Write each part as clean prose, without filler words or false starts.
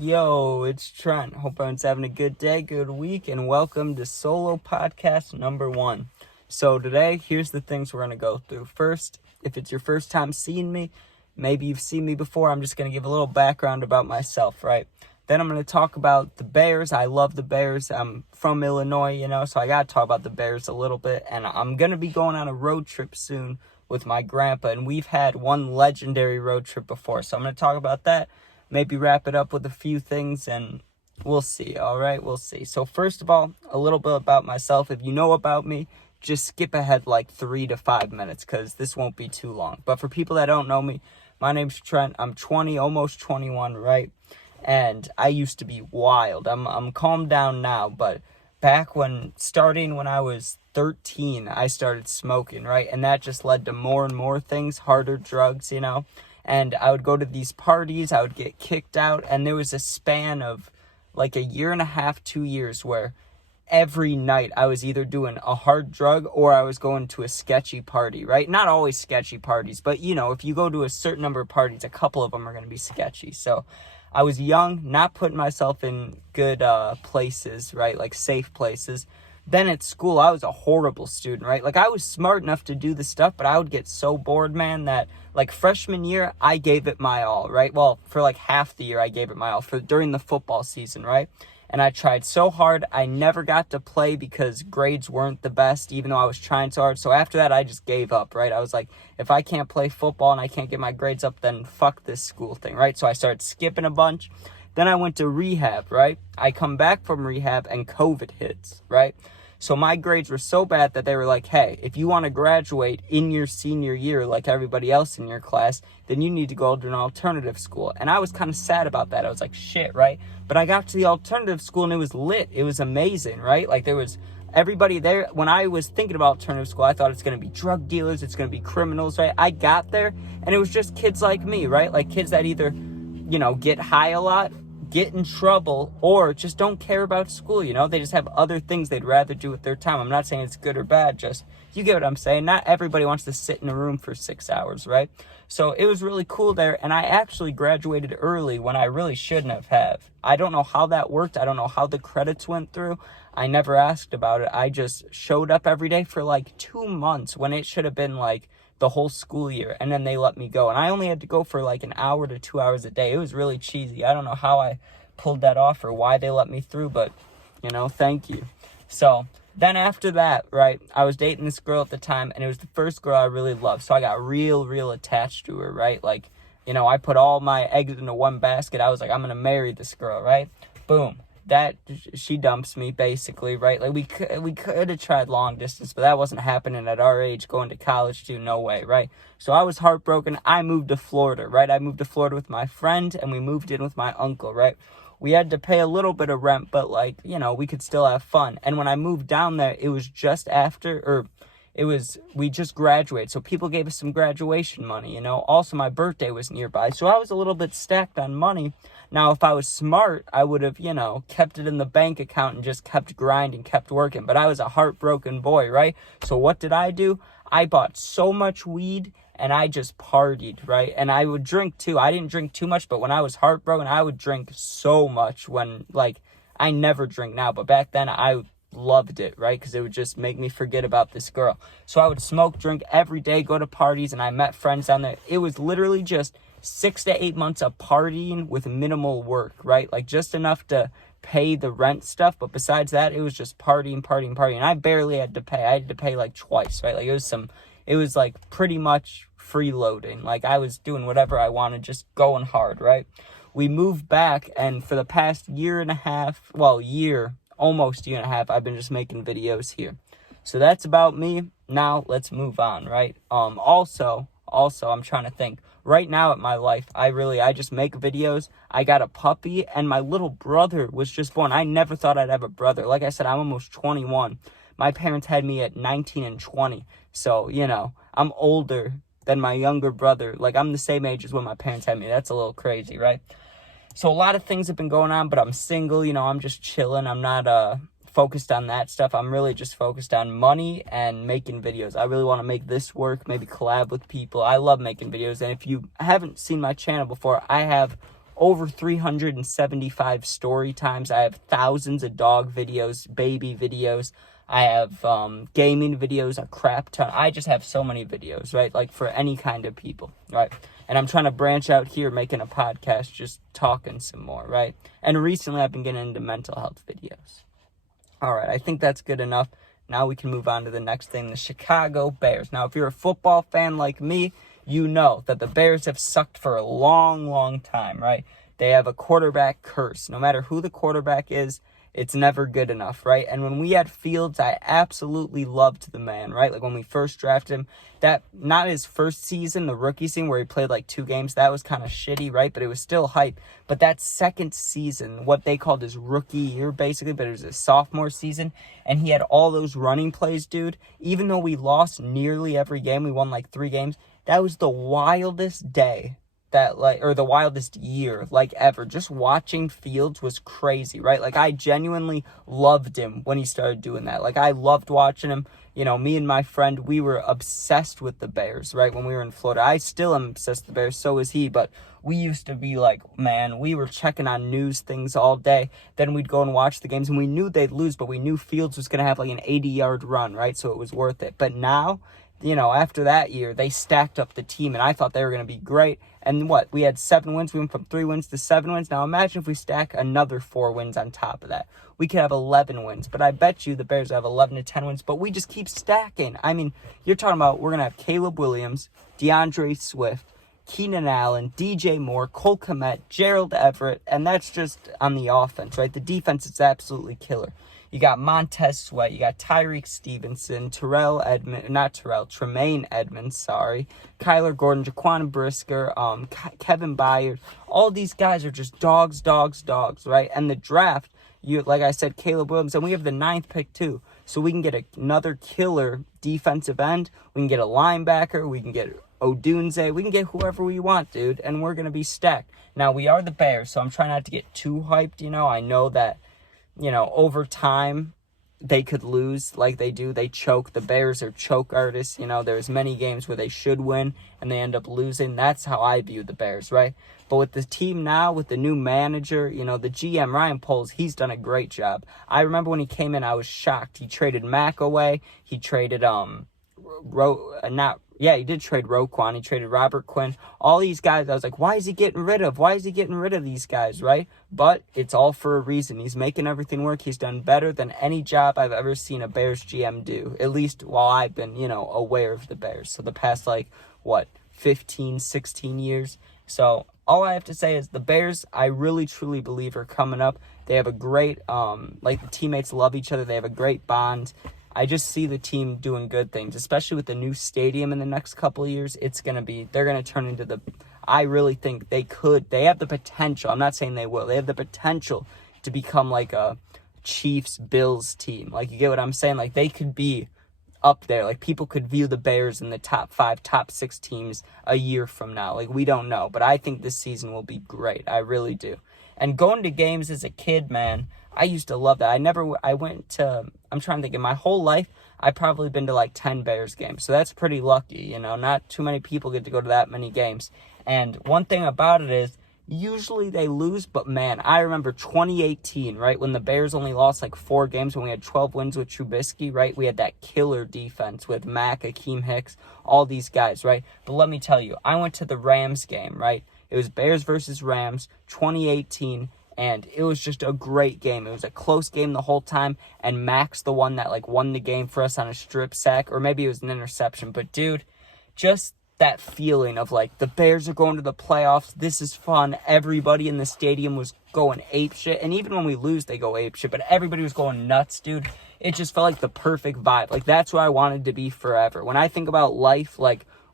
Yo, it's Trent. Hope everyone's having a good day, good week, and welcome to solo podcast number 1. So today, here's the things we're going to go through. First, if it's your first time seeing me, maybe you've seen me before, I'm just going to give a little background about myself, right? Then I'm going to talk about the Bears. I love the Bears. I'm from Illinois, so I got to talk about the Bears a little bit. And I'm going to be going on a road trip soon with my grandpa, and we've had one legendary road trip before. So I'm going to talk about that. Maybe wrap it up with a few things, and we'll see, all right? We'll see. So first of all, a little bit about myself. If you know about me, just skip ahead like 3 to 5 minutes because this won't be too long. But for people that don't know me, my name's Trent. I'm 20, almost 21, right? And I used to be wild. I'm calmed down now, but back when I was 13, I started smoking, right? And that just led to more and more things, harder drugs, And I would go to these parties, I would get kicked out, and there was a span of like a year and a half, 2 years where every night I was either doing a hard drug or I was going to a sketchy party, right? Not always sketchy parties, but if you go to a certain number of parties, a couple of them are going to be sketchy. So I was young, not putting myself in good places, right? Like safe places. Then at school, I was a horrible student, right? Like, I was smart enough to do the stuff, but I would get so bored, man, that, like, freshman year, I gave it my all, right? Well, for, like, half the year, I gave it my all during the football season, right? And I tried so hard. I never got to play because grades weren't the best, even though I was trying so hard. So after that, I just gave up, right? I was like, if I can't play football and I can't get my grades up, then fuck this school thing, right? So I started skipping a bunch. Then I went to rehab, right? I come back from rehab and COVID hits, right? So my grades were so bad that they were like, hey, if you want to graduate in your senior year like everybody else in your class, then you need to go to an alternative school. And I was kind of sad about that. I was like, shit, right? But I got to the alternative school and it was lit. It was amazing, right? Like, there was everybody there. When I was thinking about alternative school, I thought it's going to be drug dealers, it's going to be criminals, right? I got there and it was just kids like me, right? Like kids that either, get high a lot, get in trouble, or just don't care about school, They just have other things they'd rather do with their time. I'm not saying it's good or bad, just, you get what I'm saying. Not everybody wants to sit in a room for 6 hours, right? So it was really cool there, and I actually graduated early when I really shouldn't have. I don't know how that worked. I don't know how the credits went through. I never asked about it. I just showed up every day for like 2 months when it should have been like the whole school year, and then they let me go, and I only had to go for like an hour to 2 hours a day. It was really cheesy. I don't know how I pulled that off or why they let me through, but thank you. So then after that, right, I was dating this girl at the time, and it was the first girl I really loved, so I got real attached to her, right? Like, I put all my eggs into one basket. I was like, I'm gonna marry this girl, right? Boom. She dumps me, basically, right? Like, we could have tried long distance, but that wasn't happening at our age. Going to college, dude, no way, right? So I was heartbroken. I moved to Florida, right? I moved to Florida with my friend, and we moved in with my uncle, right? We had to pay a little bit of rent, but, like, we could still have fun. And when I moved down there, it was just after, we just graduated, so people gave us some graduation money, Also, my birthday was nearby, so I was a little bit stacked on money. Now, if I was smart, I would have, kept it in the bank account and just kept grinding, kept working. But I was a heartbroken boy, right? So what did I do? I bought so much weed and I just partied, right? And I would drink too. I didn't drink too much, but when I was heartbroken, I would drink so much I never drink now. But back then, I loved it, right? Because it would just make me forget about this girl. So I would smoke, drink every day, go to parties, and I met friends down there. It was literally just 6 to 8 months of partying with minimal work, right? Like, just enough to pay the rent stuff, but besides that, it was just partying. And I barely had to pay. I had to pay like twice, right? Like, it was like pretty much freeloading. Like, I was doing whatever I wanted, just going hard, right? We moved back, and for the past year and a half, almost year and a half, I've been just making videos here. So that's about me. Now let's move on, right? Also, I'm trying to think. Right now in my life, I just make videos. I got a puppy, and my little brother was just born. I never thought I'd have a brother. Like I said, I'm almost 21. My parents had me at 19 and 20. So, I'm older than my younger brother. Like, I'm the same age as when my parents had me. That's a little crazy, right? So a lot of things have been going on, but I'm single, I'm just chilling. I'm not focused on that stuff. I'm really just focused on money and making videos. I really want to make this work, maybe collab with people. I love making videos. And if you haven't seen my channel before, I have over 375 story times. I have thousands of dog videos, baby videos. I have gaming videos, a crap ton. I just have so many videos, right? Like for any kind of people, right? And I'm trying to branch out here, making a podcast, just talking some more, right? And recently I've been getting into mental health videos. All right, I think that's good enough. Now we can move on to the next thing, the Chicago Bears. Now, if you're a football fan like me, you know that the Bears have sucked for a long, long time, right? They have a quarterback curse. No matter who the quarterback is, it's never good enough, right? And when we had Fields, I absolutely loved the man, right? Like when we first drafted him, that not his first season, the rookie season where he played like 2 games, that was kind of shitty, right? But it was still hype. But that second season, what they called his rookie year basically, but it was his sophomore season, and he had all those running plays, dude. Even though we lost nearly every game, we won like 3 games, that was the wildest day or the wildest year, like, ever. Just watching Fields was crazy, right? Like, I genuinely loved him when he started doing that. Like, I loved watching him. You know, me and my friend, we were obsessed with the Bears, right, when we were in Florida. I still am obsessed with the Bears, so is he, but we used to be like, man, we were checking on news things all day. Then we'd go and watch the games, and we knew they'd lose, but we knew Fields was going to have, like, an 80-yard run, right, so it was worth it. But now, you know, after that year, they stacked up the team, and I thought they were going to be great. And what? We had 7 wins. We went from 3 wins to 7 wins. Now imagine if we stack another 4 wins on top of that. We could have 11 wins. But I bet you the Bears have 11 to 10 wins. But we just keep stacking. I mean, you're talking about we're going to have Caleb Williams, DeAndre Swift, Keenan Allen, DJ Moore, Cole Kmet, Gerald Everett. And that's just on the offense, right? The defense is absolutely killer. You got Montez Sweat, you got Tyreek Stevenson, Tremaine Edmonds, Kyler Gordon, Jaquan Brisker, Kevin Byard. All these guys are just dogs, right? And the draft, like I said, Caleb Williams, and we have the 9th pick too. So we can get another killer defensive end. We can get a linebacker. We can get Odunze. We can get whoever we want, dude. And we're going to be stacked. Now, we are the Bears, so I'm trying not to get too hyped, you know. I know that, you know, over time, they could lose like they do. They choke. The Bears are choke artists. You know, there's many games where they should win and they end up losing. That's how I view the Bears, right? But with the team now, with the new manager, you know, the GM, Ryan Poles, he's done a great job. I remember when he came in, I was shocked. He traded Mack away. He traded, he did trade Roquan. He traded Robert Quinn. All these guys, I was like, why is he getting rid of? Why is he getting rid of these guys, right? But it's all for a reason. He's making everything work. He's done better than any job I've ever seen a Bears GM do, at least while I've been, you know, aware of the Bears. So the past, 15, 16 years. So all I have to say is the Bears, I really, truly believe, are coming up. They have a great, the teammates love each other. They have a great bond. I just see the team doing good things, especially with the new stadium in the next couple of years. They're going to turn into I really think they have the potential. I'm not saying they will. They have the potential to become like a Chiefs-Bills team. Like, you get what I'm saying? Like, they could be up there. Like, people could view the Bears in the top 5, top 6 teams a year from now. Like, we don't know. But I think this season will be great. I really do. And going to games as a kid, man, I used to love that. I'm trying to think, in my whole life, I've probably been to like 10 Bears games. So that's pretty lucky, you know. Not too many people get to go to that many games. And one thing about it is, usually they lose, but man, I remember 2018, right, when the Bears only lost like 4 games, when we had 12 wins with Trubisky, right? We had that killer defense with Mack, Akeem Hicks, all these guys, right? But let me tell you, I went to the Rams game, right? It was Bears versus Rams, 2018, and it was just a great game. It was a close game the whole time, and Mack's the one that won the game for us on a strip sack, or maybe it was an interception. But dude, just that feeling of the Bears are going to the playoffs. This is fun. Everybody in the stadium was going apeshit, and even when we lose, they go apeshit. But everybody was going nuts, dude. It just felt like the perfect vibe. That's what I wanted to be forever. When I think about life,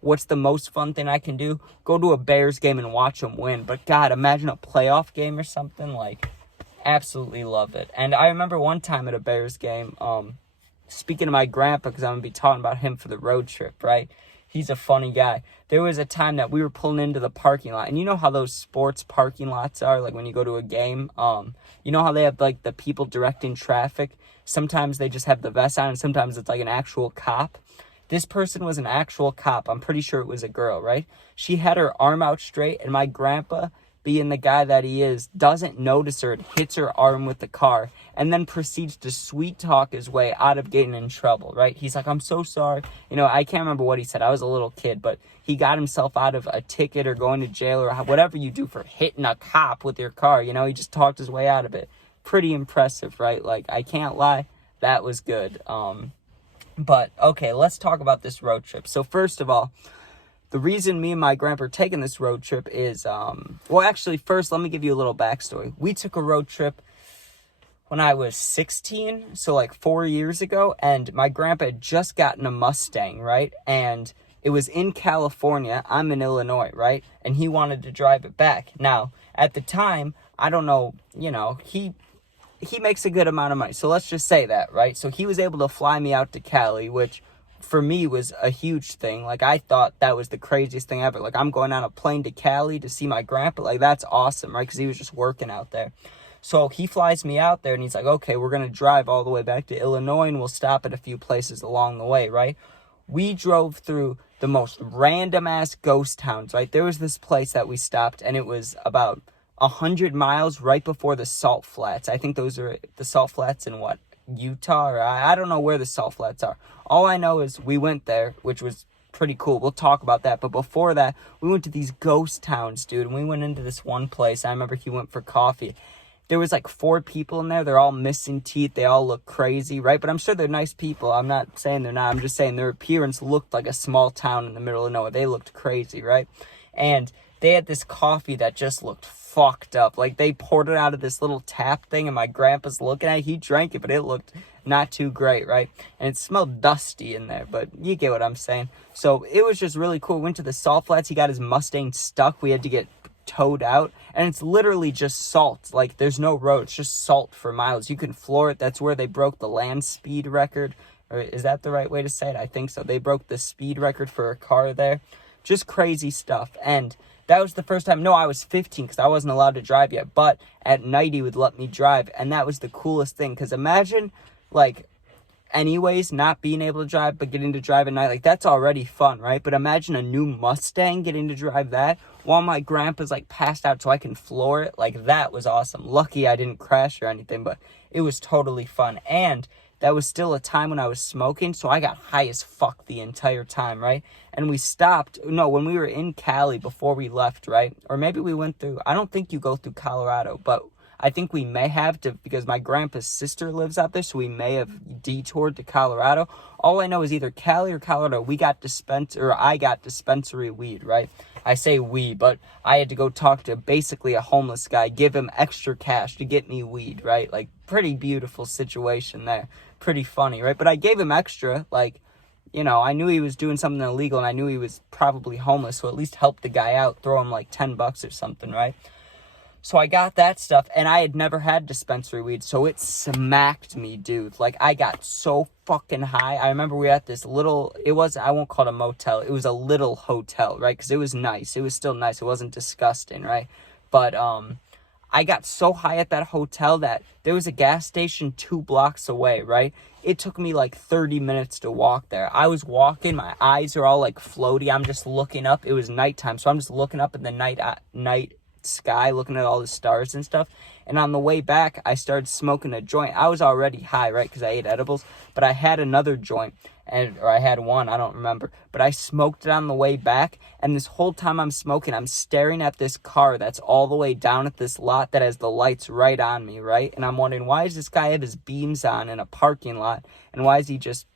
what's the most fun thing I can do? Go to a Bears game and watch them win. But God, imagine a playoff game or something. Absolutely love it. And I remember one time at a Bears game, speaking of my grandpa, because I'm going to be talking about him for the road trip, right? He's a funny guy. There was a time that we were pulling into the parking lot. And you know how those sports parking lots are, when you go to a game? You know how they have, the people directing traffic? Sometimes they just have the vest on, and sometimes it's, an actual cop. This person was an actual cop. I'm pretty sure it was a girl, right? She had her arm out straight, and my grandpa being the guy that he is, doesn't notice her and hits her arm with the car, and then proceeds to sweet talk his way out of getting in trouble, right? He's like, I'm so sorry. I can't remember what he said. I was a little kid, but he got himself out of a ticket or going to jail or whatever you do for hitting a cop with your car. He just talked his way out of it. Pretty impressive, right? Like, I can't lie. That was good. But, okay, let's talk about this road trip. So, first of all, the reason me and my grandpa are taking this road trip is, first, let me give you a little backstory. We took a road trip when I was 16, so like 4 years ago, and my grandpa had just gotten a Mustang, right? And it was in California. I'm in Illinois, right? And he wanted to drive it back. Now, at the time, I don't know, he makes a good amount of money. So let's just say that, right? So he was able to fly me out to Cali, which for me was a huge thing. Like, I thought that was the craziest thing ever. Like, I'm going on a plane to Cali to see my grandpa. Like, that's awesome, right? Because he was just working out there. So he flies me out there and he's like, okay, we're going to drive all the way back to Illinois and we'll stop at a few places along the way, right? We drove through the most random ass ghost towns, right? There was this place that we stopped and it was about 100 miles right before the Salt Flats. I think those are the Salt Flats in Utah? Or I don't know where the Salt Flats are. All I know is we went there, which was pretty cool. We'll talk about that. But before that, we went to these ghost towns, dude. And we went into this one place. I remember he went for coffee. There was like 4 people in there. They're all missing teeth. They all look crazy, right? But I'm sure they're nice people. I'm not saying they're not. I'm just saying their appearance looked like a small town in the middle of nowhere. They looked crazy, right? And they had this coffee that just looked fucked up. Like, they poured it out of this little tap thing, and my grandpa's looking at it. He drank it, but it looked not too great, right? And it smelled dusty in there, but you get what I'm saying. So it was just really cool. We went to the Salt Flats. He got his Mustang stuck. We had to get towed out, and it's literally just salt. Like, there's no road. It's just salt for miles. You can floor it. That's where they broke the land speed record. Or is that the right way to say it? I think so. They broke the speed record for a car there. Just crazy stuff. And that was the first time. No, I was 15 because I wasn't allowed to drive yet. But at night, he would let me drive. And that was the coolest thing. Because imagine, like, anyways, not being able to drive, but getting to drive at night. Like, that's already fun, right? But imagine a new Mustang getting to drive that while my grandpa's, like, passed out so I can floor it. Like, that was awesome. Lucky I didn't crash or anything, but it was totally fun. And that was still a time when I was smoking, so I got high as fuck the entire time, right? And we stopped, when we were in Cali before we left, right? Or maybe we went through, I don't think you go through Colorado, but I think we may have to, because my grandpa's sister lives out there, so we may have detoured to Colorado. All I know is either Cali or Colorado, I got dispensary weed, right? I say we, but I had to go talk to basically a homeless guy, give him extra cash to get me weed, right? Like, pretty beautiful situation there. Pretty funny, right? But I gave him extra, like, I knew he was doing something illegal, and I knew he was probably homeless, so at least help the guy out, throw him like $10 or something, right? So I got that stuff, and I had never had dispensary weed, so it smacked me, dude. Like, I got so fucking high. I remember we were at this little, I won't call it a motel, it was a little hotel, right? Because it was nice. It was still nice. It wasn't disgusting, right? But, I got so high at that hotel that there was a gas station 2 blocks away, right? It took me like 30 minutes to walk there. I was walking, my eyes are all like floaty. I'm just looking up. It was nighttime, so I'm just looking up in the night sky, looking at all the stars and stuff. And on the way back, I started smoking a joint. I was already high, right, because I ate edibles, but I had another joint, or I had one, I don't remember, but I smoked it on the way back, and this whole time I'm smoking, I'm staring at this car that's all the way down at this lot that has the lights right on me, right? And I'm wondering, why does this guy have his beams on in a parking lot, and why is he just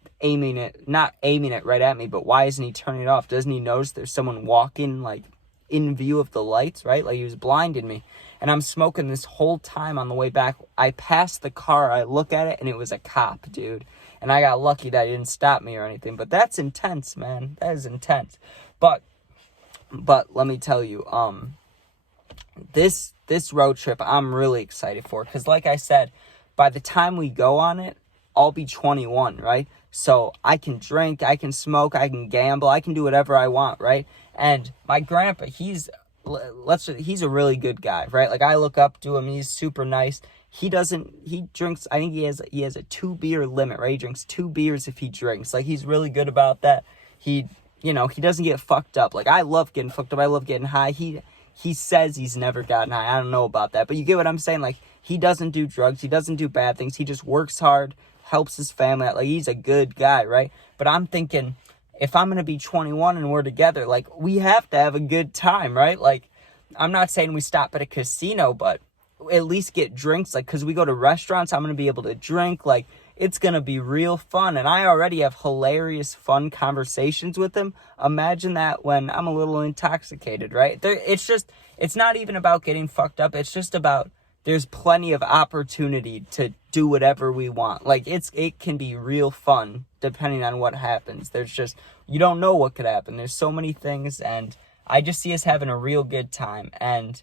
not aiming it right at me, but why isn't he turning it off? Doesn't he notice there's someone walking, like, in view of the lights, right? Like, he was blinding me. And I'm smoking this whole time on the way back. I passed the car, I look at it, and it was a cop, dude. And I got lucky that he didn't stop me or anything. But that's intense, man. That is intense. But let me tell you, this road trip I'm really excited for. Because like I said, by the time we go on it, I'll be 21, right? So I can drink, I can smoke, I can gamble, I can do whatever I want, right? And my grandpa, he's a really good guy, right? Like, I look up to him. He's super nice. He drinks, I think he has a 2-beer limit, right? He drinks 2 beers if he drinks. Like, he's really good about that. He doesn't get fucked up. Like, I love getting fucked up. I love getting high. He he says he's never gotten high. I don't know about that, but you get what I'm saying? Like, he doesn't do drugs. He doesn't do bad things. He just works hard, helps his family out. Like, he's a good guy, right? But I'm thinking, if I'm going to be 21 and we're together, like, we have to have a good time, right? Like, I'm not saying we stop at a casino, but at least get drinks. Like, because we go to restaurants, I'm going to be able to drink. Like, it's going to be real fun. And I already have hilarious, fun conversations with him. Imagine that when I'm a little intoxicated, right? It's not even about getting fucked up. It's just about there's plenty of opportunity to do whatever we want. Like, it can be real fun depending on what happens. You don't know what could happen. There's so many things, and I just see us having a real good time. And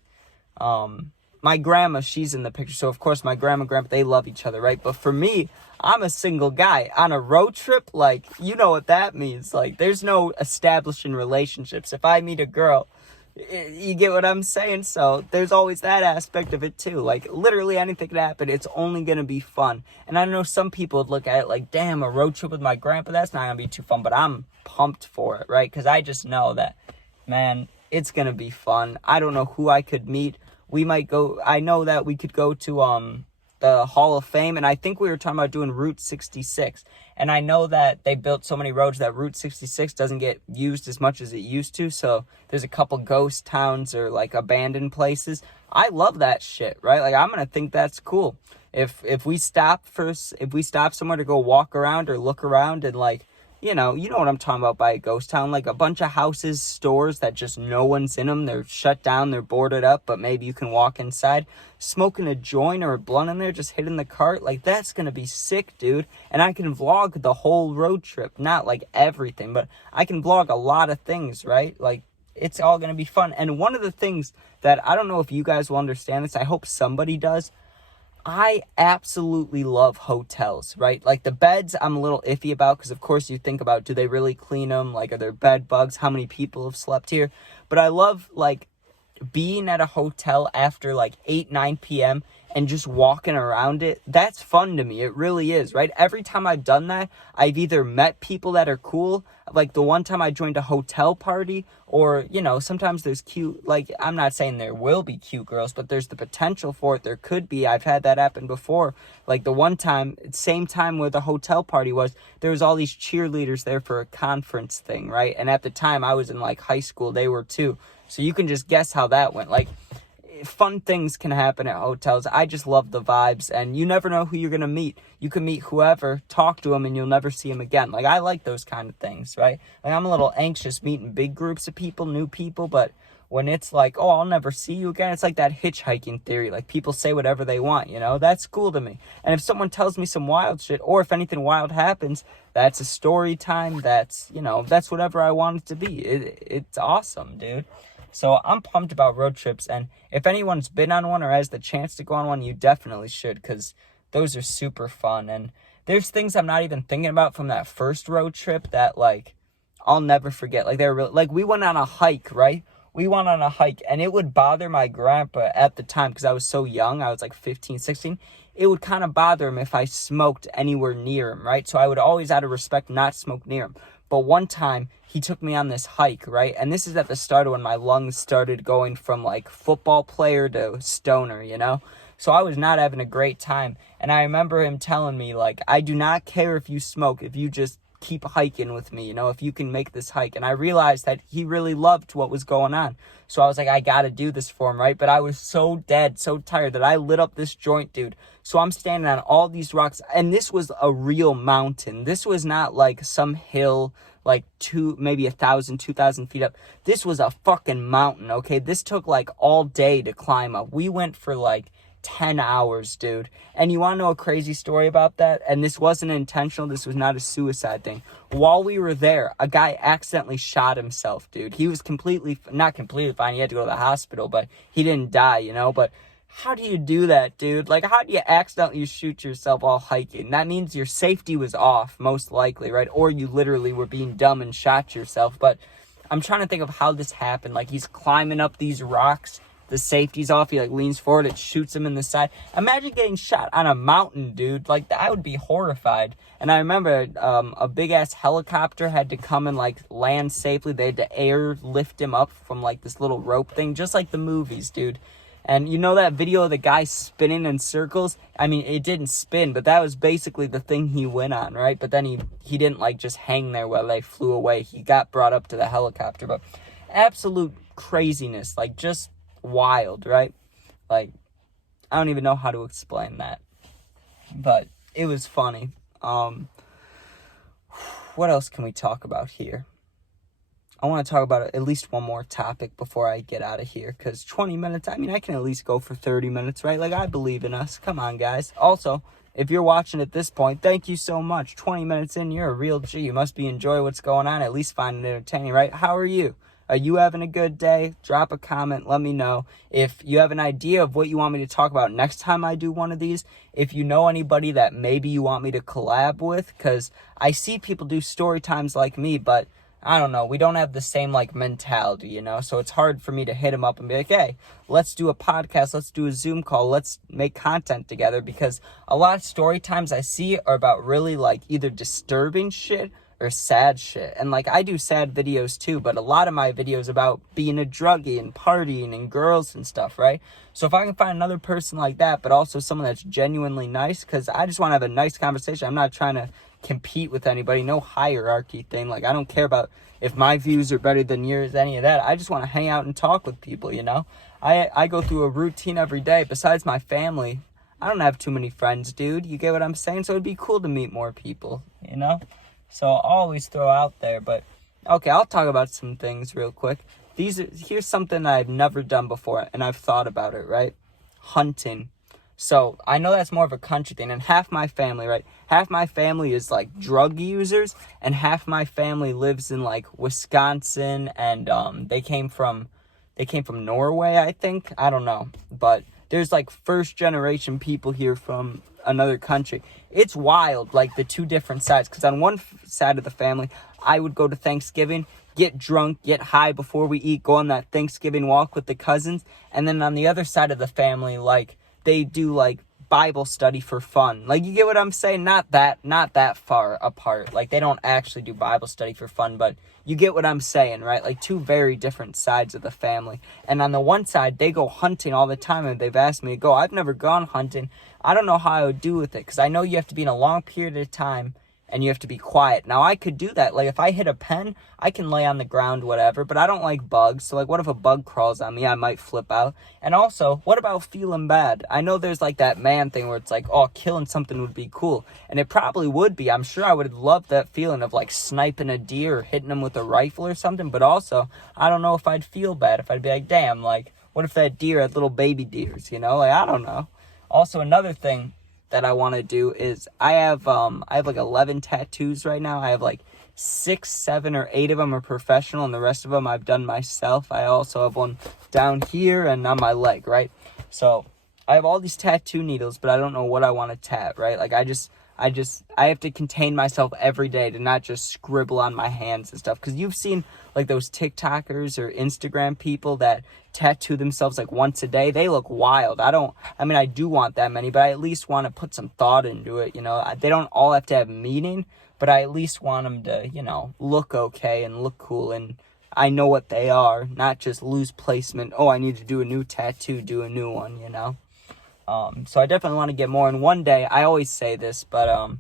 my grandma, she's in the picture. So, of course, my grandma and grandpa, they love each other, right? But for me, I'm a single guy on a road trip. Like, you know what that means. Like, there's no establishing relationships. If I meet a girl, you get what I'm saying? So there's always that aspect of it too. Like, literally anything can happen. It's only going to be fun. And I know some people would look at it like, damn, a road trip with my grandpa, that's not going to be too fun. But I'm pumped for it, right? Because I just know that, man, it's going to be fun. I don't know who I could meet. We might go, I know that we could go to the Hall of Fame, and I think we were talking about doing Route 66. And I know that they built so many roads that Route 66 doesn't get used as much as it used to. So there's a couple ghost towns or like abandoned places. I love that shit, right? Like, I'm gonna think that's cool. If we stop somewhere to go walk around or look around, and like, you know what I'm talking about by a ghost town, like a bunch of houses, stores that just no one's in them. They're shut down, they're boarded up, but maybe you can walk inside, smoking a joint or a blunt in there, just hitting the cart. Like, that's going to be sick, dude. And I can vlog the whole road trip, not like everything, but I can vlog a lot of things, right? Like, it's all going to be fun. And one of the things that I don't know if you guys will understand this, I hope somebody does, I absolutely love hotels, right? Like, the beds I'm a little iffy about because, of course, you think about, do they really clean them? Like, are there bed bugs? How many people have slept here? But I love, like, being at a hotel after, like, 8, 9 p.m. and just walking around it. That's fun to me. It really is, right? Every time I've done that, I've either met people that are cool, like the one time I joined a hotel party, or, you know, sometimes there's cute, like, I'm not saying there will be cute girls, but there's the potential for it. There could be. I've had that happen before. Like, the one time, same time where the hotel party was, there was all these cheerleaders there for a conference thing, right? And at the time, I was in, like, high school. They were too. So you can just guess how that went. Like, fun things can happen at hotels. I just love the vibes, and you never know who you're gonna meet. You can meet whoever, talk to them, and you'll never see them again. Like, I like those kind of things, right? Like, I'm a little anxious meeting big groups of people, new people, but when it's like, oh, I'll never see you again, it's like that hitchhiking theory. Like, people say whatever they want, you know? That's cool to me. And if someone tells me some wild shit, or if anything wild happens, that's a story time. That's, you know, that's whatever I want it to be. It's awesome, dude. So I'm pumped about road trips, and if anyone's been on one or has the chance to go on one, you definitely should, because those are super fun. And there's things I'm not even thinking about from that first road trip that, like, I'll never forget. Like, they're really, like, we went on a hike, right? We went on a hike, and it would bother my grandpa at the time because I was so young. I was like 15, 16. It would kind of bother him if I smoked anywhere near him, right? So I would always, out of respect, not smoke near him. But one time, he took me on this hike, right? And this is at the start of when my lungs started going from, like, football player to stoner, you know? So I was not having a great time. And I remember him telling me, like, I do not care if you smoke, if you just keep hiking with me, you know, if you can make this hike. And I realized that he really loved what was going on. So I was like, I got to do this for him, right? But I was so dead, so tired that I lit up this joint, dude. So I'm standing on all these rocks, and this was a real mountain. This was not like some hill, like maybe 1,000, 2,000 feet up. This was a fucking mountain, okay? This took like all day to climb up. We went for like 10 hours, dude. And you want to know a crazy story about that? And this wasn't intentional. This was not a suicide thing. While we were there, a guy accidentally shot himself, dude. He was not completely fine. He had to go to the hospital, but he didn't die, you know? But how do you do that, dude? Like, how do you accidentally shoot yourself while hiking? That means your safety was off, most likely, right? Or you literally were being dumb and shot yourself. But I'm trying to think of how this happened. Like, he's climbing up these rocks, the safety's off, he like leans forward, it shoots him in the side. Imagine getting shot on a mountain, dude. Like, I would be horrified. And I remember a big ass helicopter had to come and like land safely. They had to airlift him up from like this little rope thing, just like the movies, dude. And you know that video of the guy spinning in circles? I mean, it didn't spin, but that was basically the thing he went on, right? But then he didn't, like, just hang there while they flew away. He got brought up to the helicopter. But absolute craziness, like, just wild, right? Like, I don't even know how to explain that. But it was funny. What else can we talk about here? I want to talk about at least one more topic before I get out of here, because 20 minutes, I mean, I can at least go for 30 minutes, right? Like, I believe in us. Come on, guys. Also, if you're watching at this point, thank you so much. 20 minutes in, you're a real G. You must be enjoying what's going on, at least find it entertaining, right? How are you? Are you having a good day? Drop a comment. Let me know. If you have an idea of what you want me to talk about next time I do one of these, if you know anybody that maybe you want me to collab with, because I see people do story times like me, but I don't know, we don't have the same, like, mentality, you know? So it's hard for me to hit him up and be like, hey, let's do a podcast, let's do a Zoom call, let's make content together, because a lot of story times I see are about really, like, either disturbing shit or sad shit. And, like, I do sad videos too, but a lot of my videos about being a druggie and partying and girls and stuff, right? So if I can find another person like that, but also someone that's genuinely nice, because I just want to have a nice conversation. I'm not trying to compete with anybody, no hierarchy thing. Like, I don't care about if my views are better than yours, any of that. I just want to hang out and talk with people, you know? I go through a routine every day. Besides my family, I don't have too many friends, dude. You get what I'm saying? So it'd be cool to meet more people, you know? So I'll always throw out there, but okay, I'll talk about some things real quick. Here's something I've never done before, and I've thought about it, right? Hunting. So I know that's more of a country thing, and half my family, right? Half my family is like drug users, and half my family lives in like Wisconsin, and they came from Norway, I think. I don't know, but there's like first generation people here from another country. It's wild, like the two different sides, because on one side of the family, I would go to Thanksgiving, get drunk, get high before we eat, go on that Thanksgiving walk with the cousins, and then on the other side of the family, like, they do like Bible study for fun. Like, you get what I'm saying? Not that far apart. Like, they don't actually do Bible study for fun, but you get what I'm saying, right? Like, two very different sides of the family. And on the one side, they go hunting all the time, and they've asked me to go. I've never gone hunting. I don't know how I would do with it, because I know you have to be in a long period of time, and you have to be quiet. Now, I could do that. Like, if I hit a pen, I can lay on the ground, whatever, but I don't like bugs. So, like, what if a bug crawls on me? I might flip out. And also, what about feeling bad? I know there's, like, that man thing where it's like, oh, killing something would be cool. And it probably would be. I'm sure I would love that feeling of, like, sniping a deer or hitting him with a rifle or something. But also, I don't know if I'd feel bad. If I'd be like, damn, like, what if that deer had little baby deers, you know? Like, I don't know. Also, another thing that I want to do is I have like 11 tattoos right now. I have like 6, 7, or 8 of them are professional, and the rest of them I've done myself. I also have one down here and on my leg, right? So I have all these tattoo needles, but I don't know what I want to tat, right? Like, I have to contain myself every day to not just scribble on my hands and stuff. Because you've seen, like, those TikTokers or Instagram people that tattoo themselves, like, once a day. They look wild. I do want that many, but I at least want to put some thought into it, you know. They don't all have to have meaning, but I at least want them to, you know, look okay and look cool. And I know what they are, not just lose placement. Oh, I need to do a new tattoo, do a new one, you know. So I definitely want to get more. And one day, I always say this, but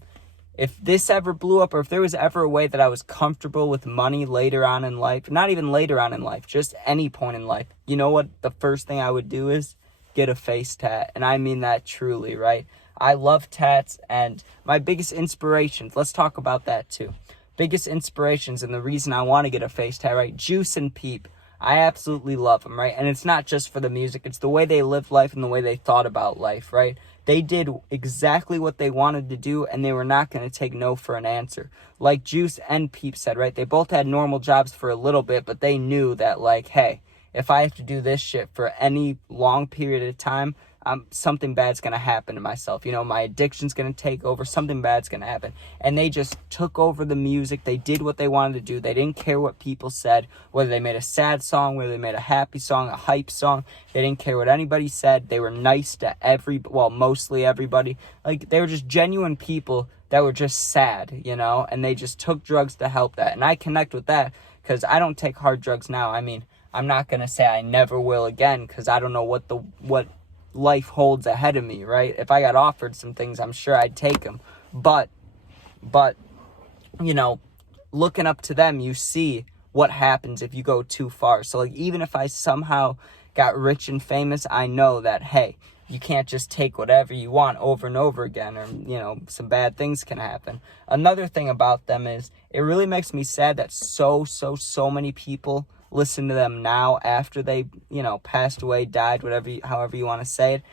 if this ever blew up, or if there was ever a way that I was comfortable with money later on in life, not even later on in life, just any point in life, you know what the first thing I would do is get a face tat. And I mean that truly, right? I love tats, and my biggest inspirations, let's talk about that too. Biggest inspirations and the reason I want to get a face tat, right? Juice and Peep. I absolutely love them, right? And it's not just for the music. It's the way they lived life and the way they thought about life, right? They did exactly what they wanted to do, and they were not going to take no for an answer. Like Juice and Peep said, right? They both had normal jobs for a little bit, but they knew that, like, hey, if I have to do this shit for any long period of time, something bad's going to happen to myself. You know, my addiction's going to take over. Something bad's going to happen. And they just took over the music. They did what they wanted to do. They didn't care what people said, whether they made a sad song, whether they made a happy song, a hype song. They didn't care what anybody said. They were nice to mostly everybody. Like, they were just genuine people that were just sad, you know, and they just took drugs to help that. And I connect with that because I don't take hard drugs now. I mean, I'm not going to say I never will again because I don't know what life holds ahead of me, right? If I got offered some things, I'm sure I'd take them. But, you know, looking up to them, you see what happens if you go too far. So, like, even if I somehow got rich and famous, I know that, hey, you can't just take whatever you want over and over again, or, you know, some bad things can happen. Another thing about them is it really makes me sad that so many people listen to them now after they, you know, passed away, died, however you want to say it.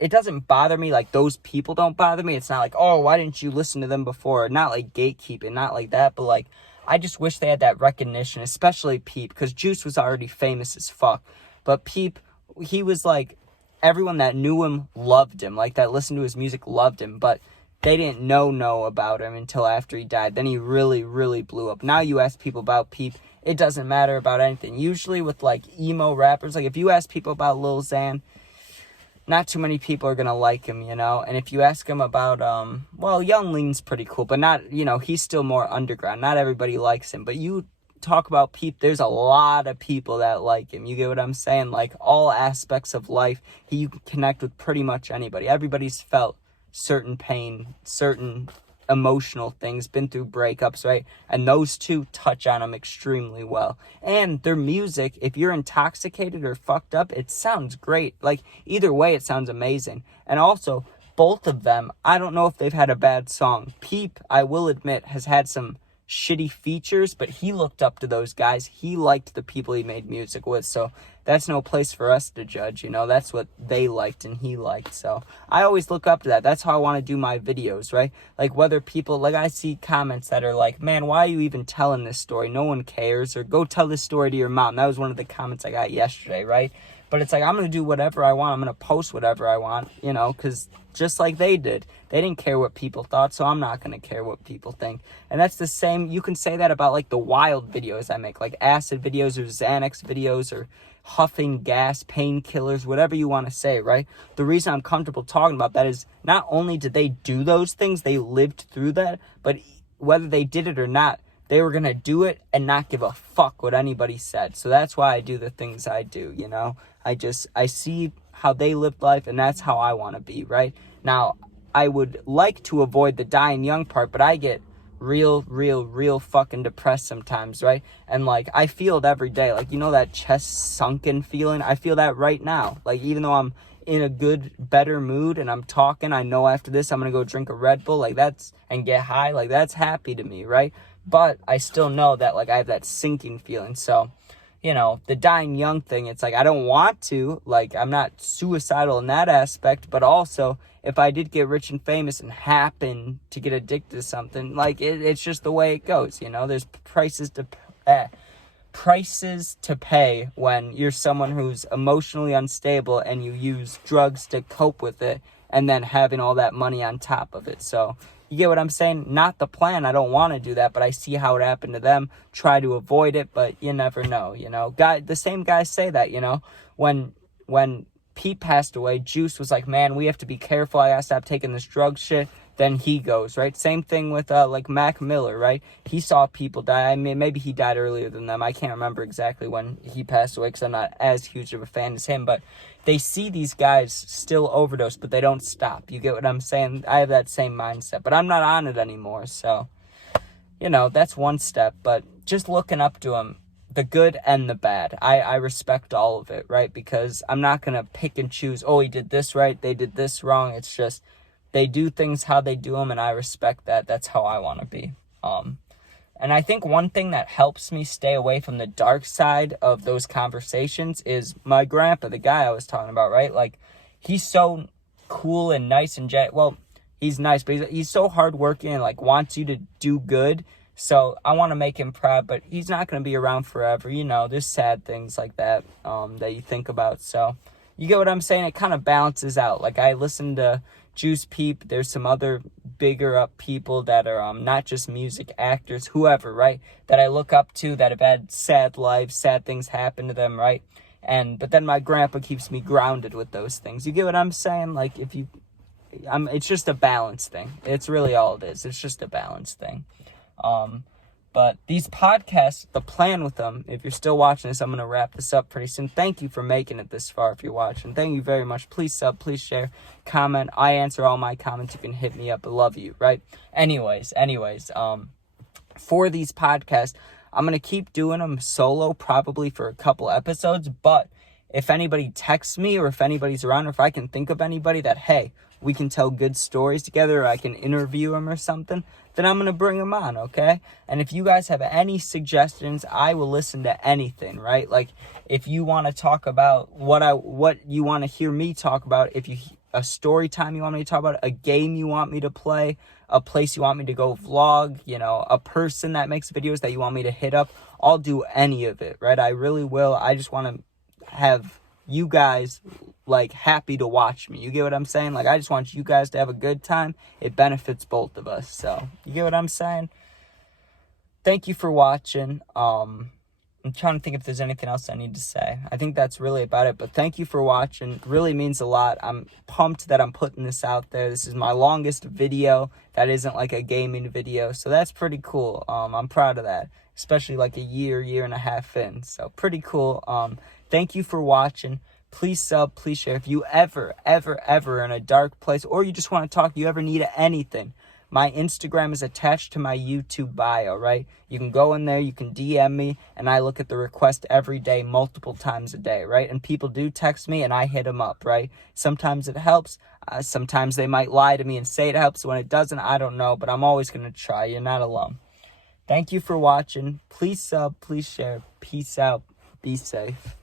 It doesn't bother me. Like, those people don't bother me. It's not like, oh, why didn't you listen to them before? Not like gatekeeping, not like that, but like, I just wish they had that recognition, especially Peep, because Juice was already famous as fuck. But Peep, he was like, everyone that knew him loved him, like, that listened to his music loved him, but they didn't know about him until after he died. Then he really blew up. Now you ask people about Peep, it doesn't matter about anything. Usually with, like, emo rappers, like, if you ask people about Lil Xan, not too many people are gonna like him, you know? And if you ask him about, Young Lean's pretty cool, but not, you know, he's still more underground. Not everybody likes him, but you talk about Peep, there's a lot of people that like him. You get what I'm saying? Like, all aspects of life, you can connect with pretty much anybody. Everybody's felt certain pain, certain emotional things, been through breakups, right? And those two touch on them extremely well. And their music, if you're intoxicated or fucked up, it sounds great. Like, either way, it sounds amazing. And also, both of them, I don't know if they've had a bad song. Peep, I will admit, has had some shitty features, but he looked up to those guys. He liked the people he made music with, so that's no place for us to judge, you know? That's what they liked and he liked, so I always look up to that. That's how I want to do my videos, right? Like, whether people, like, I see comments that are like, man, why are you even telling this story? No one cares, or go tell this story to your mom. That was one of the comments I got yesterday, right? But it's like, I'm going to do whatever I want. I'm going to post whatever I want, you know, because just like they did. They didn't care what people thought, so I'm not going to care what people think. And that's the same, you can say that about, like, the wild videos I make, like acid videos or Xanax videos or huffing gas, painkillers, whatever you want to say, right? The reason I'm comfortable talking about that is not only did they do those things, they lived through that, but whether they did it or not, they were going to do it and not give a fuck what anybody said. So that's why I do the things I do, you know? I see how they lived life, and that's how I want to be, right? Now, I would like to avoid the dying young part, but I get real fucking depressed sometimes, right? And, like, I feel it every day. Like, you know that chest sunken feeling? I feel that right now. Like, even though I'm in a good, better mood and I'm talking, I know after this I'm going to go drink a Red Bull, like, and get high, like, that's happy to me, right? But I still know that, like, I have that sinking feeling. So, you know, the dying young thing, it's like, I don't want to, like, I'm not suicidal in that aspect, but also, if I did get rich and famous and happen to get addicted to something, like, it's just the way it goes, you know? There's prices to pay when you're someone who's emotionally unstable and you use drugs to cope with it, and then having all that money on top of it. So, you get what I'm saying? Not the plan. I don't want to do that, but I see how it happened to them. Try to avoid it, but you never know, you know? The same guys say that, you know? When Pete passed away, Juice was like, man, we have to be careful. I gotta stop taking this drug shit. Then he goes, right? Same thing with, like, Mac Miller, right? He saw people die. I mean, maybe he died earlier than them. I can't remember exactly when he passed away because I'm not as huge of a fan as him. But they see these guys still overdose, but they don't stop. You get what I'm saying? I have that same mindset, but I'm not on it anymore. So, you know, that's one step. But just looking up to him, the good and the bad, I respect all of it, right? Because I'm not going to pick and choose, oh, he did this right, they did this wrong. It's just, they do things how they do them, and I respect that. That's how I want to be. And I think one thing that helps me stay away from the dark side of those conversations is my grandpa, the guy I was talking about, right? Like, he's so cool and nice and he's nice, but he's so hardworking and, like, wants you to do good. So I want to make him proud, but he's not going to be around forever. You know, there's sad things like that that you think about. So, you get what I'm saying? It kind of balances out. Like, I listen to Juice Peep. There's some other bigger up people that are not just music, actors, whoever, right? That I look up to, that have had sad lives, sad things happen to them, right? But then my grandpa keeps me grounded with those things. You get what I'm saying? Like, it's just a balance thing. It's really all it is. It's just a balance thing. But these podcasts, the plan with them, if you're still watching this, I'm going to wrap this up pretty soon. Thank you for making it this far if you're watching. Thank you very much. Please sub, please share, comment. I answer all my comments. You can hit me up. I love you, right? Anyways, for these podcasts, I'm going to keep doing them solo probably for a couple episodes. But if anybody texts me, or if anybody's around, or if I can think of anybody that, hey, we can tell good stories together, or I can interview them or something, then I'm going to bring them on, okay? And if you guys have any suggestions, I will listen to anything, right? Like, if you want to talk about what you want to hear me talk about, if you a story time you want me to talk about, a game you want me to play, a place you want me to go vlog, a person that makes videos that you want me to hit up, I'll do any of it, right? I really will. I just want to have you guys like happy to watch me. You get what I'm saying? Like, I just want you guys to have a good time. It benefits both of us. So, you get what I'm saying? Thank you for watching. I'm trying to think if there's anything else I need to say. I think that's really about it. But thank you for watching. It really means a lot. I'm pumped that I'm putting this out there. This is my longest video that isn't like a gaming video. So that's pretty cool. I'm proud of that. Especially like a year and a half in. So pretty cool. Thank you for watching. Please sub, please share. If you ever in a dark place, or you just want to talk, you ever need anything, my Instagram is attached to my YouTube bio, right? You can go in there, you can DM me, and I look at the request every day, multiple times a day, right? And people do text me, and I hit them up, right? Sometimes it helps. Sometimes they might lie to me and say it helps. When it doesn't, I don't know, but I'm always going to try. You're not alone. Thank you for watching. Please sub, please share. Peace out. Be safe.